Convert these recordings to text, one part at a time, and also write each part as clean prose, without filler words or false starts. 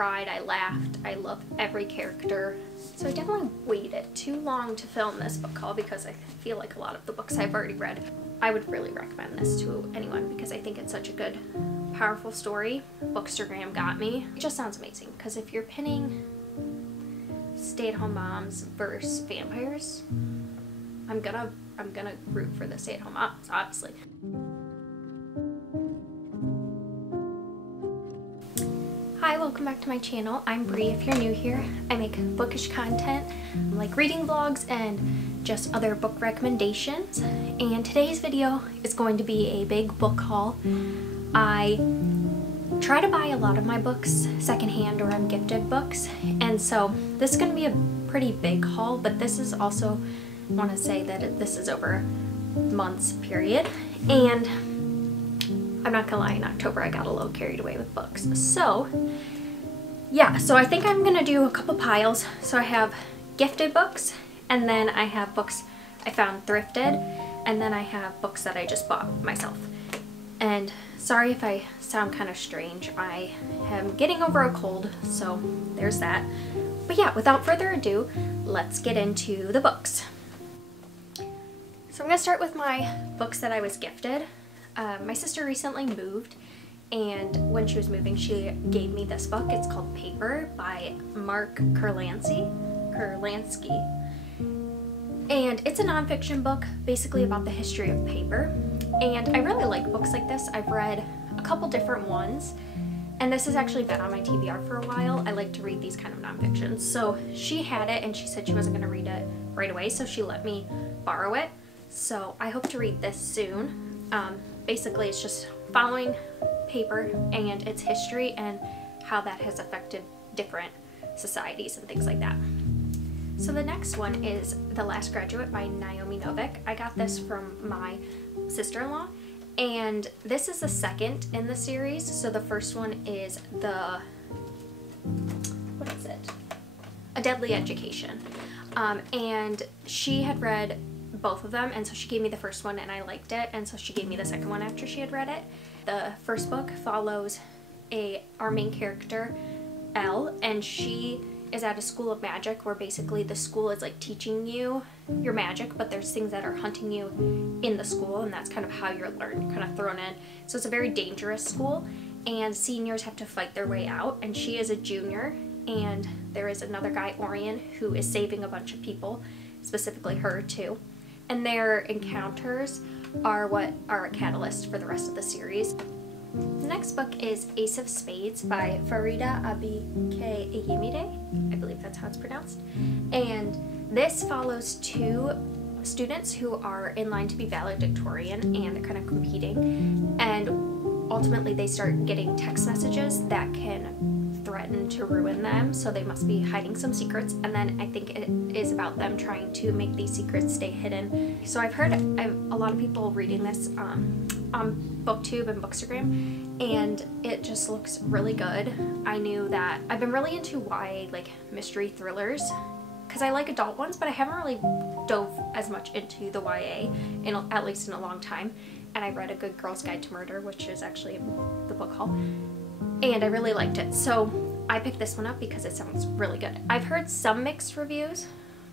cried, I laughed, I loved every character. So I definitely waited too long to film this book haul because I feel like a lot of the books I've already read. I would really recommend this to anyone because I think it's such a good, powerful story. Bookstagram got me. It just sounds amazing because if you're pinning stay-at-home moms versus vampires, I'm gonna root for the stay-at-home moms, obviously. Hi, welcome back to my channel. I'm Bree if you're new here. I make bookish content like reading vlogs and just other book recommendations. And today's video is going to be a big book haul. I try to buy a lot of my books secondhand or I'm gifted books, and so this is going to be a pretty big haul, but this is also, I want to say that this is over months period, and I'm not gonna lie, in October I got a little carried away with books. So yeah, so I think I'm gonna do a couple piles. So I have gifted books, and then I have books I found thrifted, and then I have books that I just bought myself. And sorry if I sound kind of strange, I am getting over a cold, so there's that. But yeah, without further ado, let's get into the books. So I'm gonna start with my books that I was gifted. My sister recently moved, and when she was moving she gave me this book. It's called Paper by Mark Kurlansky, and it's a nonfiction book basically about the history of paper, and I really like books like this. I've read a couple different ones, and this has actually been on my TBR for a while. I like to read these kind of nonfictions. So she had it and she said she wasn't going to read it right away, so she let me borrow it. So I hope to read this soon. Basically it's just following paper and its history and how that has affected different societies and things like that. So the next one is The Last Graduate by Naomi Novik. I got this from my sister-in-law, and this is the second in the series. So the first one is A Deadly Education. And she had read both of them, and so she gave me the first one and I liked it, and so she gave me the second one after she had read it. The first book follows our main character, Elle, and she is at a school of magic where basically the school is like teaching you your magic, but there's things that are hunting you in the school, and that's kind of how you're kind of thrown in. So it's a very dangerous school, and seniors have to fight their way out, and she is a junior, and there is another guy, Orion, who is saving a bunch of people, specifically her too. And their encounters are what are a catalyst for the rest of the series. The next book is Ace of Spades by Farida Abike-Eyimide. I believe that's how it's pronounced. And this follows two students who are in line to be valedictorian, and they're kind of competing. And ultimately they start getting text messages that can threaten to ruin them, so they must be hiding some secrets, and then I think it is about them trying to make these secrets stay hidden. So I've heard a lot of people reading this on BookTube and Bookstagram, and it just looks really good. I knew that I've been really into YA, like mystery thrillers, because I like adult ones, but I haven't really dove as much into the YA at least in a long time. And I read A Good Girl's Guide to Murder, which is actually the book haul, and I really liked it, so I picked this one up because it sounds really good. I've heard some mixed reviews,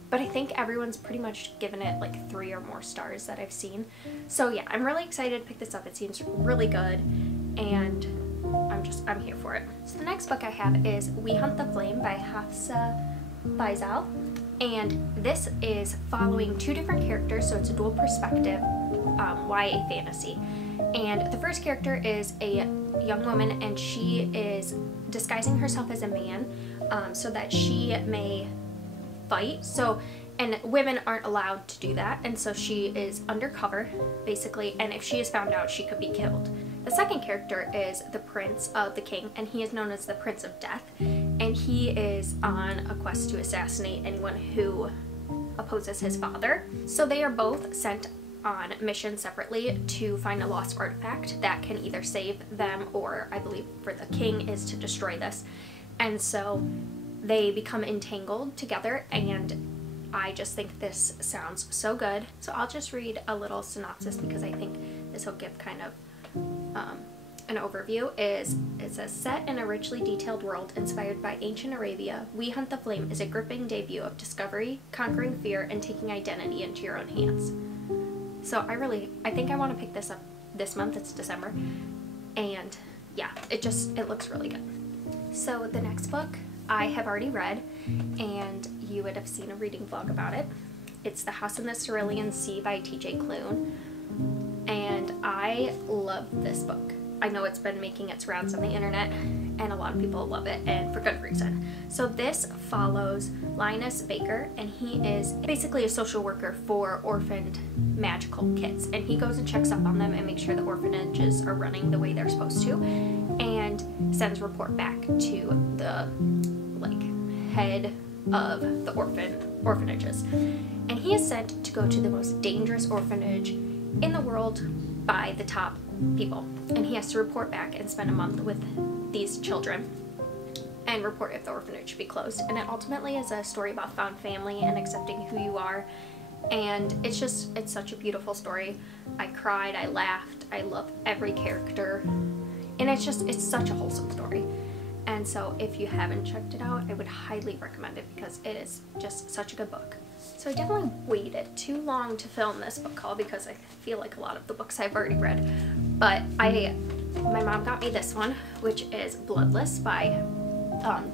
but I think everyone's pretty much given it like 3 or more stars that I've seen. So yeah, I'm really excited to pick this up. It seems really good, and I'm here for it. So the next book I have is We Hunt the Flame by Hafsa Faisal, and this is following two different characters, so it's a dual perspective YA fantasy. And the first character is a young woman, and she is disguising herself as a man so that she may fight. And women aren't allowed to do that, and so she is undercover basically, and if she is found out she could be killed. The second character is the Prince of the King, and he is known as the Prince of Death, and he is on a quest to assassinate anyone who opposes his father. So they are both sent on missions separately to find a lost artifact that can either save them, or I believe for the king is to destroy this. And so they become entangled together, and I just think this sounds so good. So I'll just read a little synopsis because I think this will give kind of an overview is, it says, set in a richly detailed world inspired by ancient Arabia, We Hunt the Flame is a gripping debut of discovery, conquering fear, and taking identity into your own hands. So I think I want to pick this up this month. It's December. And yeah, it looks really good. So the next book I have already read, and you would have seen a reading vlog about it. It's The House in the Cerulean Sea by T.J. Klune. And I love this book. I know it's been making its rounds on the internet, and a lot of people love it, and for good reason. So this follows Linus Baker, and he is basically a social worker for orphaned magical kids, and he goes and checks up on them and makes sure the orphanages are running the way they're supposed to, and sends report back to the head of the orphanages. And he is sent to go to the most dangerous orphanage in the world by the top people, and he has to report back and spend a month with these children and report if the orphanage should be closed. And it ultimately is a story about found family and accepting who you are, and it's such a beautiful story. I cried, I laughed, I love every character, and it's such a wholesome story. And so if you haven't checked it out, I would highly recommend it because it is just such a good book. So I definitely waited too long to film this book haul because I feel like a lot of the books I've already read. But my mom got me this one, which is Bloodless by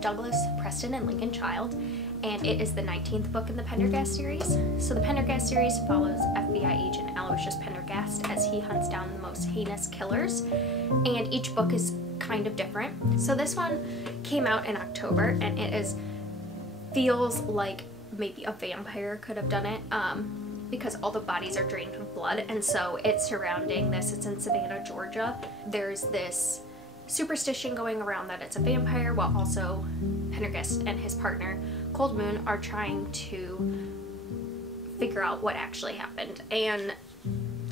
Douglas Preston and Lincoln Child. And it is the 19th book in the Pendergast series. So the Pendergast series follows FBI agent Aloysius Pendergast as he hunts down the most heinous killers. And each book is kind of different. So this one came out in October, and it feels like maybe a vampire could have done it because all the bodies are drained of blood, and so it's surrounding this. It's in Savannah, Georgia. There's this superstition going around that it's a vampire, while also Pendergast and his partner Cold Moon are trying to figure out what actually happened. And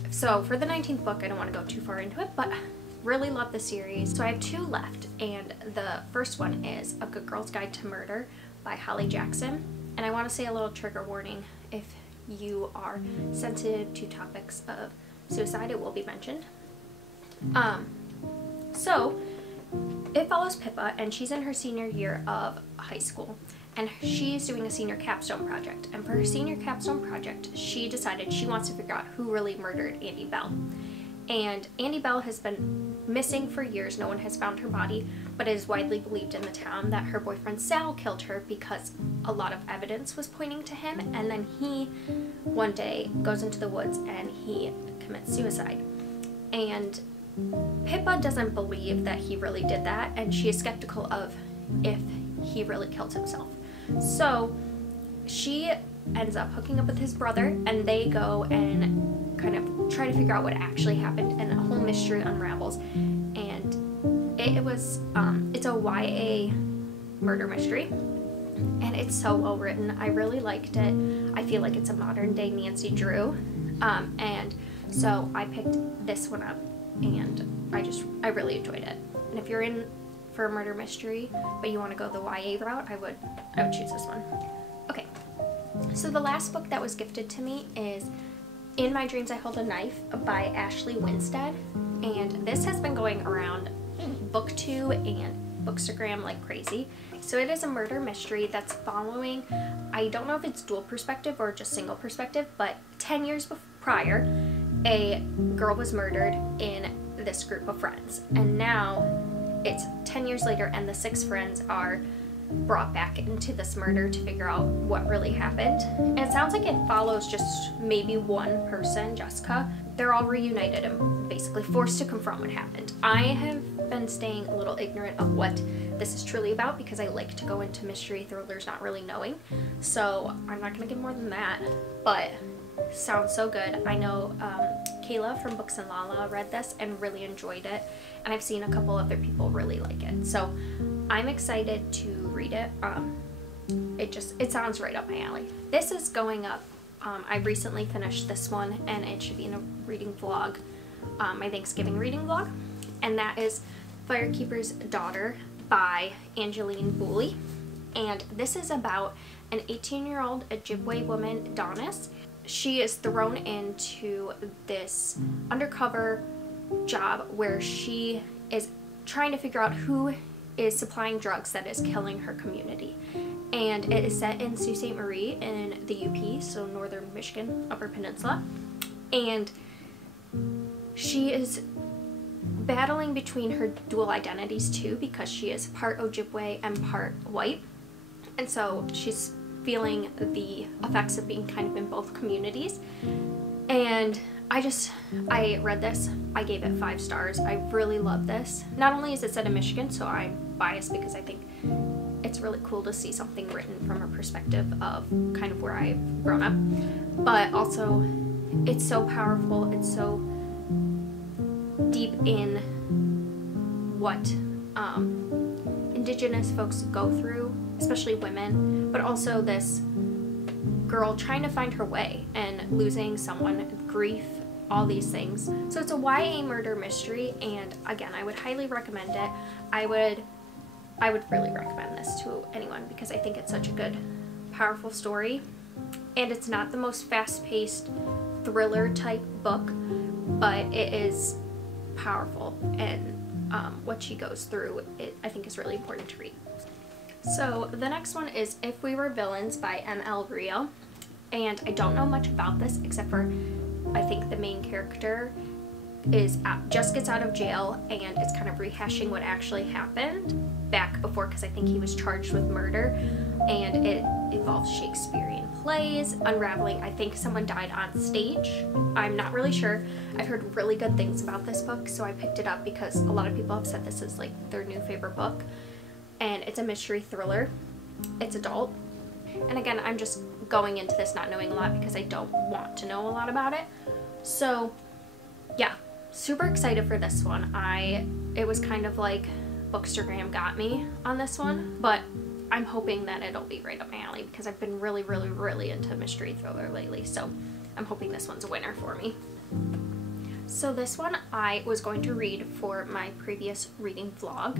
so for the 19th book, I don't want to go too far into it, but really love the series. So I have two left, and the first one is A Good Girl's Guide to Murder by Holly Jackson. And I want to say a little trigger warning: if you are sensitive to topics of suicide, it will be mentioned. So it follows Pippa, and she's in her senior year of high school, and she's doing a senior capstone project. And for her senior capstone project, she decided she wants to figure out who really murdered Andy Bell. And Andy Bell has been missing for years. No one has found her body, but it is widely believed in the town that her boyfriend Sal killed her because a lot of evidence was pointing to him, and then he one day goes into the woods and he commits suicide. And Pippa doesn't believe that he really did that, and she is skeptical of if he really killed himself. So she ends up hooking up with his brother, and they go and kind of try to figure out what actually happened, and a whole mystery unravels. And it's a YA murder mystery, and it's so well written. I really liked it. I feel like it's a modern day Nancy Drew, and so I picked this one up, and I really enjoyed it. And if you're in for a murder mystery but you want to go the YA route, I would choose this one. Okay, so the last book that was gifted to me is In My Dreams I Hold a Knife by Ashley Winstead, and this has been going around BookTube and Bookstagram like crazy. So it is a murder mystery that's following, I don't know if it's dual perspective or just single perspective, but 10 years prior, a girl was murdered in this group of friends, and now it's 10 years later, and the 6 friends are brought back into this murder to figure out what really happened. And it sounds like it follows just maybe one person, Jessica. They're all reunited and basically forced to confront what happened. I have been staying a little ignorant of what this is truly about because I like to go into mystery thrillers not really knowing, so I'm not gonna give more than that, but sounds so good. I know Kayla from Books and Lala read this and really enjoyed it, and I've seen a couple other people really like it, so I'm excited to read it. It sounds right up my alley. This is going up. I recently finished this one, and it should be in a reading vlog, my Thanksgiving reading vlog, and that is Firekeeper's Daughter by Angeline Booley. And this is about an 18-year-old Ojibwe woman, Donis. She is thrown into this undercover job where she is trying to figure out who is supplying drugs that is killing her community. And it is set in Sault Ste. Marie in the UP, so northern Michigan, Upper Peninsula. And she is battling between her dual identities too, because she is part Ojibwe and part white. And so she's feeling the effects of being kind of in both communities. And I read this, I gave it 5 stars. I really love this. Not only is it set in Michigan, so I'm biased because I think it's really cool to see something written from a perspective of kind of where I've grown up, but also it's so powerful, it's so deep in what Indigenous folks go through, especially women, but also this girl trying to find her way and losing someone, grief, all these things. So it's a YA murder mystery, and again, I would highly recommend it. I would really recommend this to anyone because I think it's such a good, powerful story. And it's not the most fast-paced thriller type book, but it is powerful, and what she goes through, I think is really important to read. So the next one is If We Were Villains by M.L. Rio. And I don't know much about this except for I think the main character just gets out of jail and is kind of rehashing what actually happened back before, because I think he was charged with murder, and it involves Shakespearean plays, unraveling. I think someone died on stage. I'm not really sure. I've heard really good things about this book, so I picked it up because a lot of people have said this is like their new favorite book, and it's a mystery thriller. It's adult, and again, I'm just going into this not knowing a lot because I don't want to know a lot about it. So yeah, super excited for this one. It was kind of like Bookstagram got me on this one, but I'm hoping that it'll be right up my alley because I've been really, really, really into mystery thriller lately, so I'm hoping this one's a winner for me. So this one I was going to read for my previous reading vlog,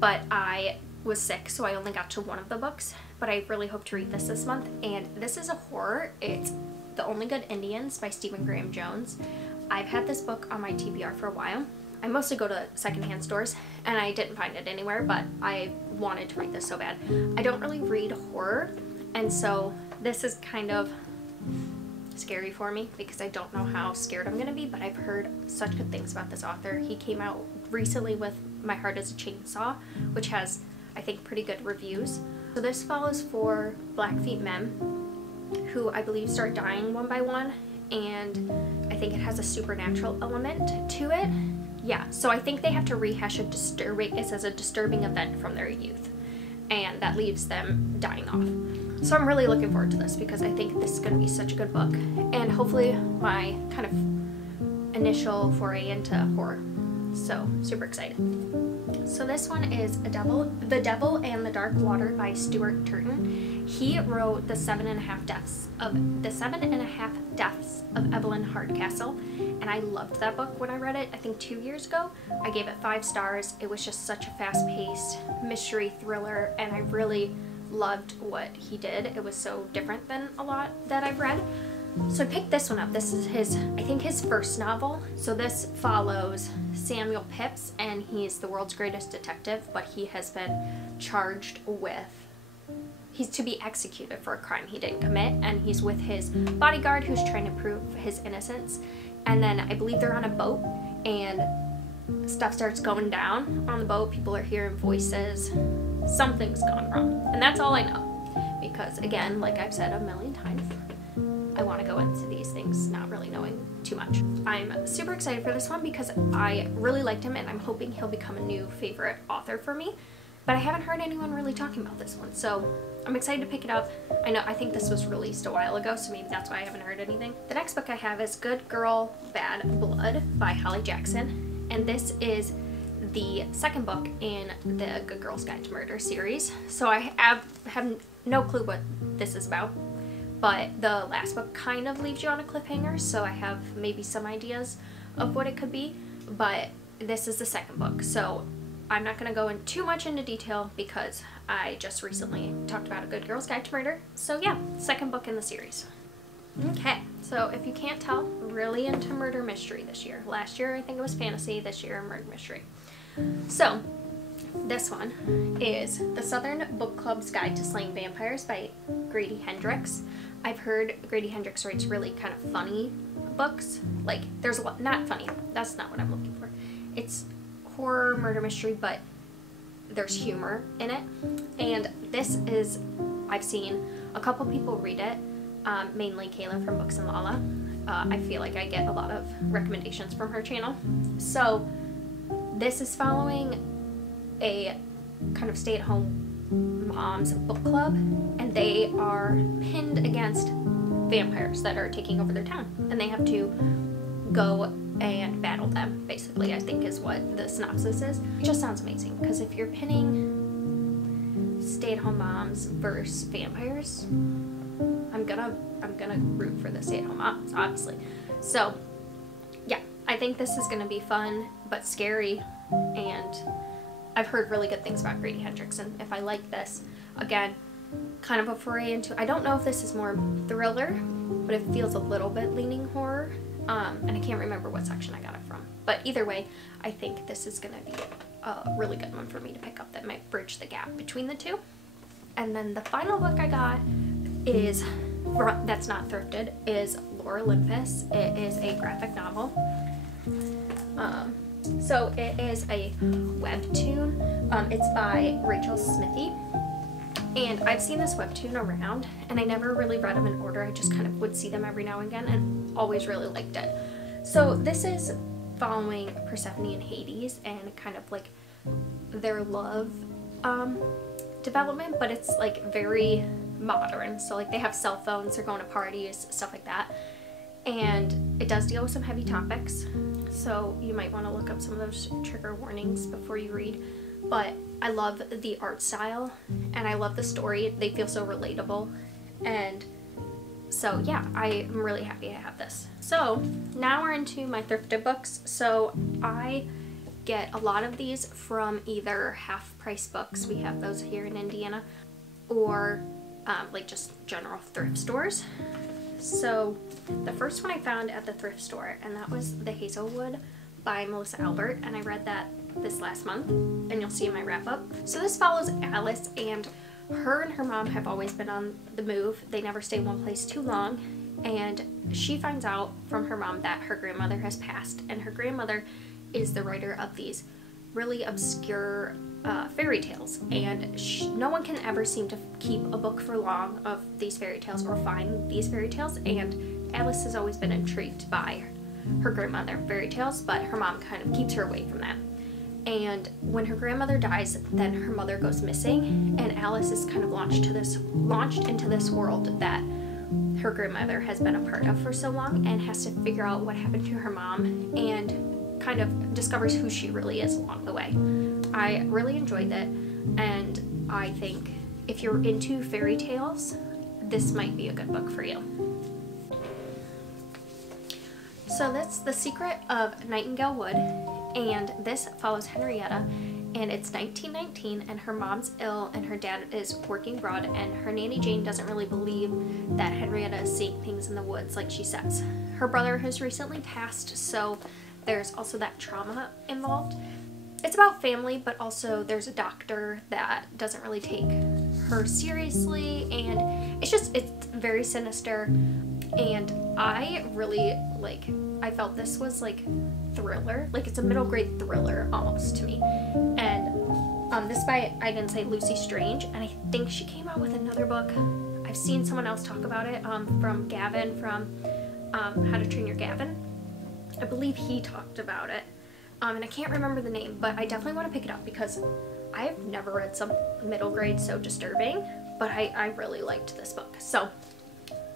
but I was sick, so I only got to one of the books, but I really hope to read this month, and this is a horror. It's The Only Good Indians by Stephen Graham Jones. I've had this book on my TBR for a while. I mostly go to secondhand stores, and I didn't find it anywhere, but I wanted to read this so bad. I don't really read horror, and so this is kind of scary for me because I don't know how scared I'm gonna be, but I've heard such good things about this author. He came out recently with My Heart is a Chainsaw, which has, I think, pretty good reviews. So this follows 4 Blackfeet men who I believe start dying one by one, and I think it has a supernatural element to it. Yeah, so I think they have to rehash it says a disturbing event from their youth, and that leaves them dying off. So I'm really looking forward to this because I think this is going to be such a good book, and hopefully my kind of initial foray into horror. So super excited. So this one is The Devil and the Dark Water by Stuart Turton. He wrote The 7.5 Deaths of Evelyn Hardcastle, and I loved that book when I read it, I think 2 years ago. I gave it 5 stars. It was just such a fast-paced mystery thriller, and I really loved what he did. It was so different than a lot that I've read. So I picked this one up. This is I think his first novel. So this follows Samuel Pepys, and he's the world's greatest detective, but he has been charged with, he's to be executed for a crime he didn't commit, and he's with his bodyguard who's trying to prove his innocence. And then I believe they're on a boat, and stuff starts going down on the boat. People are hearing voices. Something's gone wrong. And that's all I know. Because again, like I've said a million times, I want to go into these things not really knowing too much. I'm super excited for this one because I really liked him, and I'm hoping he'll become a new favorite author for me. But I haven't heard anyone really talking about this one, so I'm excited to pick it up. I think this was released a while ago, so maybe that's why I haven't heard anything. The next book I have is Good Girl, Bad Blood by Holly Jackson, and this is the second book in the Good Girl's Guide to Murder series. So I have no clue what this is about, but the last book kind of leaves you on a cliffhanger, so I have maybe some ideas of what it could be, but this is the second book, so I'm not going to go in too much into detail because I just recently talked about A Good Girl's Guide to Murder. So yeah, second book in the series. Okay, so if you can't tell, really into murder mystery this year. Last year I think it was fantasy, this year murder mystery. So this one is The Southern Book Club's Guide to Slaying Vampires by Grady Hendrix. I've heard Grady Hendrix writes really kind of funny books. Like, there's a lot, not funny, that's not what I'm looking for. It's horror, murder mystery, but there's humor in it. And this is, I've seen a couple people read it, mainly Kayla from Books and Lala. I feel like I get a lot of recommendations from her channel. So this is following a kind of stay-at-home moms book club, and they are pinned against vampires that are taking over their town, and they have to go and battle them, basically, I think is what the synopsis is. It just sounds amazing, because if you're pinning stay-at-home moms versus vampires, I'm gonna root for the stay-at-home moms, obviously. So yeah, I think this is gonna be fun but scary, and I've heard really good things about Grady Hendrix, and if I like this, again, kind of a foray into, I don't know if this is more thriller, but it feels a little bit leaning horror, and I can't remember what section I got it from. But either way, I think this is gonna be a really good one for me to pick up that might bridge the gap between the two. And then the final book I got is, that's not thrifted, is Lore Olympus. It is a graphic novel. So it is a webtoon. It's by Rachel Smithy. And I've seen this webtoon around, and I never really read them in order. I just kind of would see them every now and again, and always really liked it. So this is following Persephone and Hades and kind of like their love development, but it's like very modern. So like they have cell phones, they're going to parties, stuff like that. And it does deal with some heavy topics, so you might want to look up some of those trigger warnings before you read. But I love the art style, and I love the story. They feel so relatable, and so yeah, I am really happy I have this. So now we're into my thrifted books. So I get a lot of these from either half price books, we have those here in Indiana, or like just general thrift stores. So the first one I found at the thrift store, and that was The Hazelwood by Melissa Albert, and I read that this last month, and you'll see in my wrap up. So this follows Alice, and her mom have always been on the move. They never stay one place too long, and she finds out from her mom that her grandmother has passed, and her grandmother is the writer of these really obscure fairy tales, and no one can ever seem to keep a book for long of these fairy tales or find these fairy tales, and Alice has always been intrigued by her grandmother fairy tales, but her mom kind of keeps her away from that. And when her grandmother dies, then her mother goes missing, and Alice is kind of launched into this world that her grandmother has been a part of for so long, and has to figure out what happened to her mom, and kind of discovers who she really is along the way. I really enjoyed it, and I think if you're into fairy tales, this might be a good book for you. So that's The Secret of Nightingale Wood, and this follows Henrietta, and it's 1919, and her mom's ill, and her dad is working abroad, and her nanny Jane doesn't really believe that Henrietta is seeing things in the woods like she says. Her brother has recently passed, so there's also that trauma involved. It's about family, but also there's a doctor that doesn't really take her seriously, and it's very sinister, and I really I felt this was like thriller, like it's a middle grade thriller almost to me. And this by, I didn't say, Lucy Strange, and I think she came out with another book. I've seen someone else talk about it from Gavin from How to Train Your Gavin. I believe he talked about it, and I can't remember the name, but I definitely want to pick it up because I've never read some middle grade so disturbing, but I really liked this book. So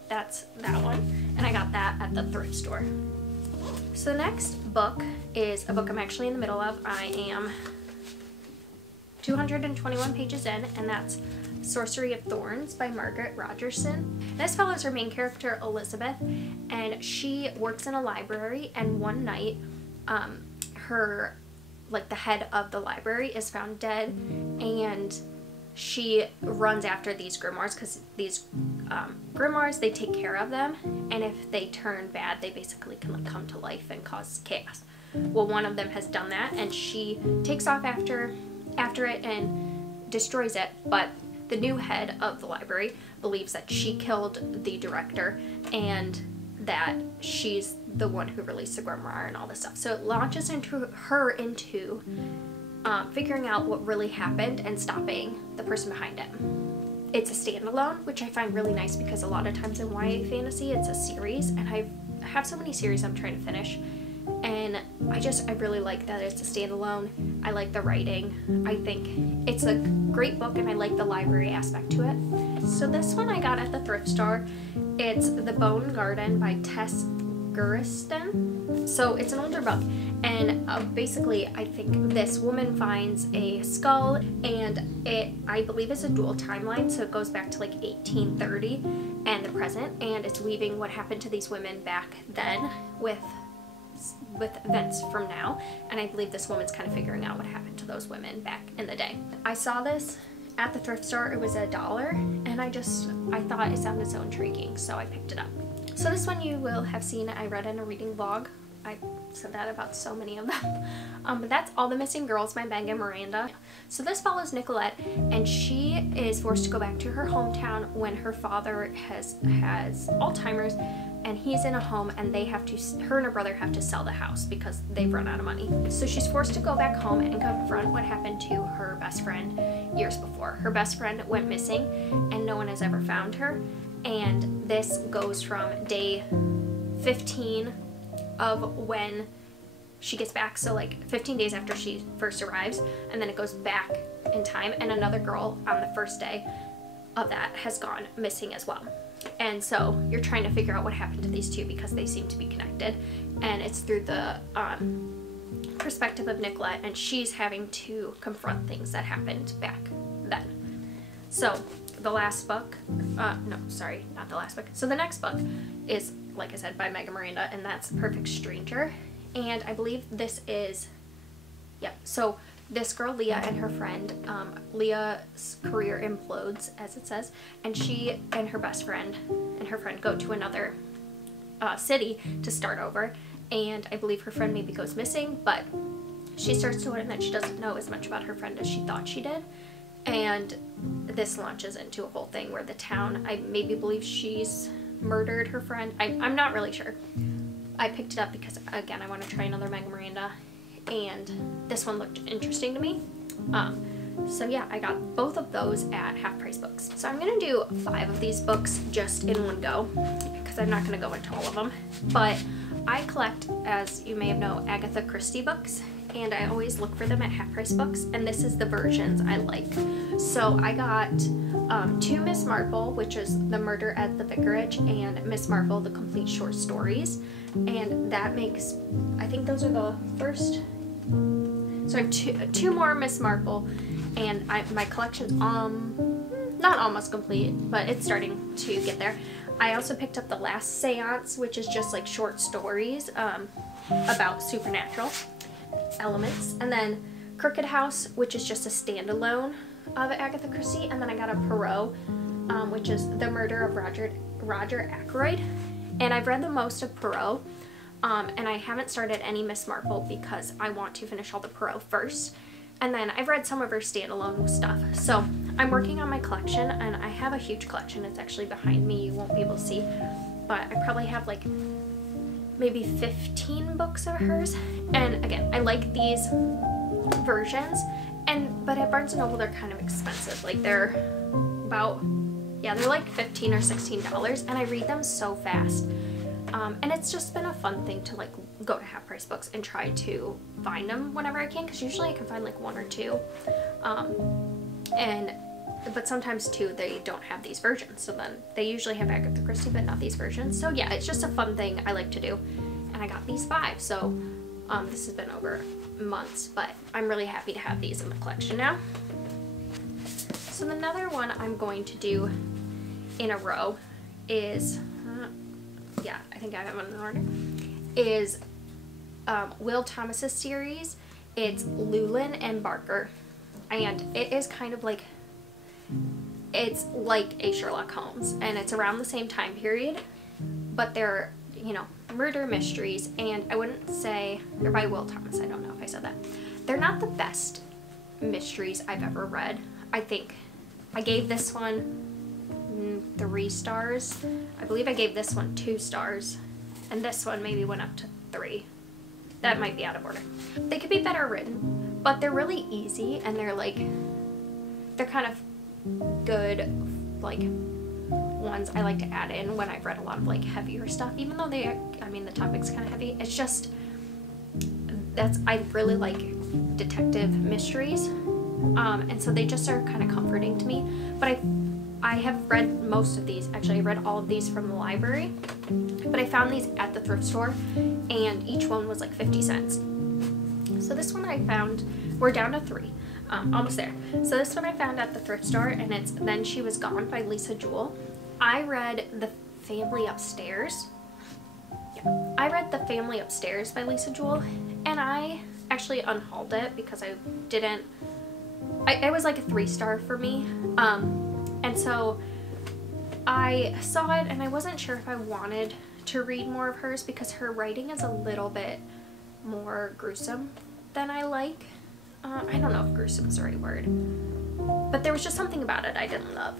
that's that one, and I got that at the thrift store. So the next book is a book I'm actually in the middle of. I am 221 pages in, and that's Sorcery of Thorns by Margaret Rogerson. This follows her main character, Elizabeth, and she works in a library, and one night the head of the library is found dead, and she runs after these grimoires because these grimoires, they take care of them, and if they turn bad, they basically can come to life and cause chaos. Well, one of them has done that, and she takes off after it and destroys it, but the new head of the library believes that she killed the director and that she's the one who released the grimoire and all this stuff. So it launches into figuring out what really happened and stopping the person behind it. It's a standalone, which I find really nice because a lot of times in YA fantasy it's a series, and I have so many series I'm trying to finish, and I really like that it's a standalone. I like the writing. I think it's a great book, and I like the library aspect to it. So this one I got at the thrift store. It's The Bone Garden by Tess Guriston. So it's an older book, and basically I think this woman finds a skull, and I believe it's a dual timeline, so it goes back to like 1830 and the present, and it's weaving what happened to these women back then with events from now, and I believe this woman's kind of figuring out what happened to those women back in the day. I saw this at the thrift store. It was $1, and I thought it sounded so intriguing, so I picked it up. So this one you will have seen I read in a reading vlog. I said that about so many of them. But that's All the Missing Girls by Megan Miranda. So this follows Nicolette, and she is forced to go back to her hometown when her father has Alzheimer's, and he's in a home, and her and her brother have to sell the house because they've run out of money. So she's forced to go back home and confront what happened to her best friend years before. Her best friend went missing, and no one has ever found her. And this goes from day 15 of when she gets back, so like 15 days after she first arrives, and then it goes back in time, and another girl on the first day of that has gone missing as well. And so you're trying to figure out what happened to these two because they seem to be connected, and it's through the perspective of Nicolette, and she's having to confront things that happened back then. So the last book, no, sorry, not the last book. So the next book is, like I said, by Megan Miranda, and that's Perfect Stranger. And I believe this is, so this girl, Leah, and her friend, Leah's career implodes, as it says, and she and her best friend and her friend go to another city to start over, and I believe her friend maybe goes missing, but she starts to learn that she doesn't know as much about her friend as she thought she did. And this launches into a whole thing where the town, I maybe believe she's murdered her friend. I'm not really sure. I picked it up because, again, I want to try another Megan Miranda, and this one looked interesting to me. So yeah, I got both of those at Half Price Books. So I'm going to do 5 of these books just in one go because I'm not going to go into all of them. But I collect, as you may have known, Agatha Christie books, and I always look for them at Half Price Books, and this is the versions I like. So I got 2 Miss Marple, which is The Murder at the Vicarage, and Miss Marple, The Complete Short Stories, and that makes, I think those are the first, so I have two more Miss Marple, and my collection's not almost complete, but it's starting to get there. I also picked up The Last Seance, which is just like short stories about supernatural elements, and then Crooked House, which is just a standalone of Agatha Christie, and then I got a Poirot, which is The Murder of Roger Ackroyd, and I've read the most of Poirot, and I haven't started any Miss Marple because I want to finish all the Poirot first, and then I've read some of her standalone stuff. So I'm working on my collection, and I have a huge collection. It's actually behind me, you won't be able to see, but I probably have like maybe 15 books of hers. And again, I like these versions, but at Barnes & Noble they're kind of expensive. Like they're about, they're like $15 or $16, and I read them so fast. And it's just been a fun thing to like go to Half Price Books and try to find them whenever I can, because usually I can find like 1 or 2. But sometimes too they don't have these versions, so then they usually have Agatha Christie but not these versions. So yeah, it's just a fun thing I like to do, and I got these 5, so this has been over months, but I'm really happy to have these in the collection now. So another one I'm going to do in a row is, I think I have them in order, is Will Thomas's series. It's Llewellyn and Barker, and it is kind of like, it's like a Sherlock Holmes, and it's around the same time period, but they're you know, murder mysteries, and I wouldn't say they're by Will Thomas. I don't know if I said that. They're not the best mysteries I've ever read. I think I gave this one 3 stars. I believe I gave this one 2 stars, and this one maybe went up to 3. That might be out of order. They could be better written, but they're really easy, and they're kind of good, like, ones I like to add in when I've read a lot of like heavier stuff, even though the topic's kind of heavy. It's just, I really like detective mysteries, and so they just are kind of comforting to me. But I have read most of these. Actually, I read all of these from the library, but I found these at the thrift store, and each one was like 50 cents. So this one I found, we're down to 3. Almost there. So this one I found at the thrift store, and it's Then She Was Gone by Lisa Jewell. I read The Family Upstairs. Yeah, I read The Family Upstairs by Lisa Jewell, and I actually unhauled it because it was like a 3-star for me. And so I saw it, and I wasn't sure if I wanted to read more of hers because her writing is a little bit more gruesome than I like. I don't know if gruesome is the right word, but there was just something about it I didn't love.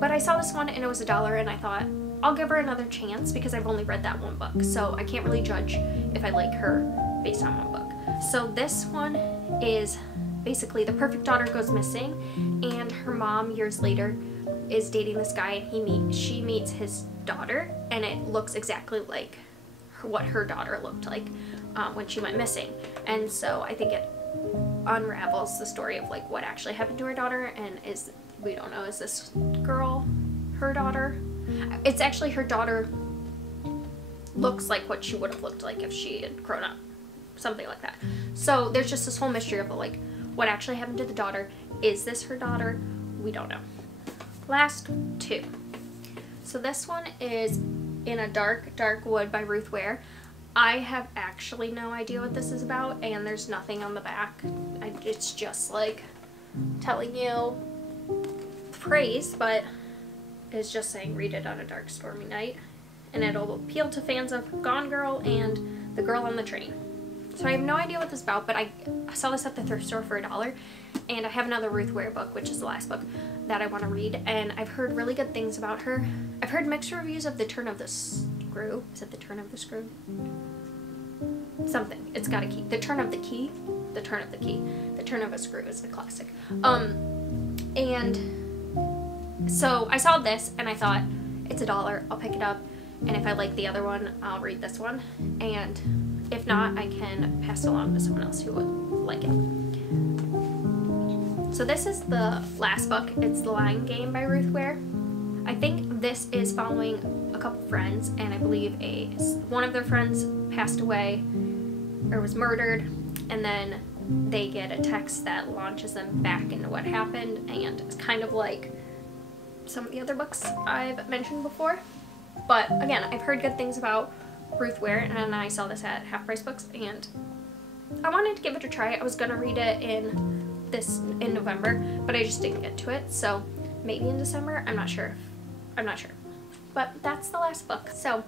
But I saw this one and it was $1, and I thought, I'll give her another chance because I've only read that one book, so I can't really judge if I like her based on one book. So this one is basically the perfect daughter goes missing, and her mom years later is dating this guy, and she meets his daughter, and it looks exactly like what her daughter looked like when she went missing. And so I think it unravels the story of like what actually happened to her daughter, and we don't know, is this girl her daughter? It's actually her daughter looks like what she would have looked like if she had grown up, something like that. So there's just this whole mystery of like what actually happened to the daughter. Is this her daughter? We don't know. Last 2. So this one is In a Dark, Dark Wood by Ruth Ware. I have actually no idea what this is about, and there's nothing on the back. It's just like telling you praise, but it's just saying read it on a dark, stormy night, and it'll appeal to fans of Gone Girl and The Girl on the Train. So I have no idea what this is about, but I saw this at the thrift store for $1, and I have another Ruth Ware book, which is the last book that I want to read, and I've heard really good things about her. I've heard mixed reviews of The Turn of the Screw. Is it The Turn of the Screw? Something. It's got a key. The Turn of the Key? The Turn of the Key. The Turn of a Screw is a classic. And so I saw this, and I thought, it's $1, I'll pick it up, and if I like the other one, I'll read this one, and if not, I can pass it along to someone else who would like it. So this is the last book. It's The Lying Game by Ruth Ware. I think this is following a couple friends, and I believe one of their friends passed away or was murdered, and then they get a text that launches them back into what happened, and it's kind of like some of the other books I've mentioned before. But again, I've heard good things about Ruth Ware, and I saw this at Half Price Books, and I wanted to give it a try. I was gonna read it in November, but I just didn't get to it, so maybe in December. I'm not sure. But that's the last book. So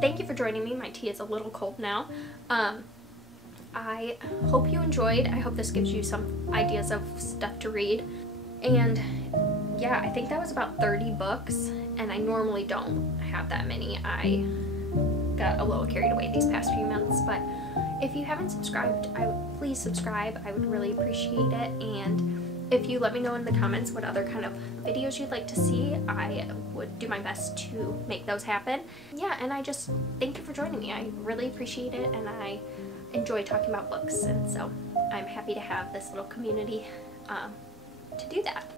thank you for joining me. My tea is a little cold now. I hope you enjoyed. I hope this gives you some ideas of stuff to read. And yeah, I think that was about 30 books, and I normally don't have that many. I got a little carried away these past few months, but if you haven't subscribed, please subscribe. I would really appreciate it. And if you let me know in the comments what other kind of videos you'd like to see, I would do my best to make those happen. Yeah, and I just thank you for joining me. I really appreciate it, and I enjoy talking about books, and so I'm happy to have this little community to do that.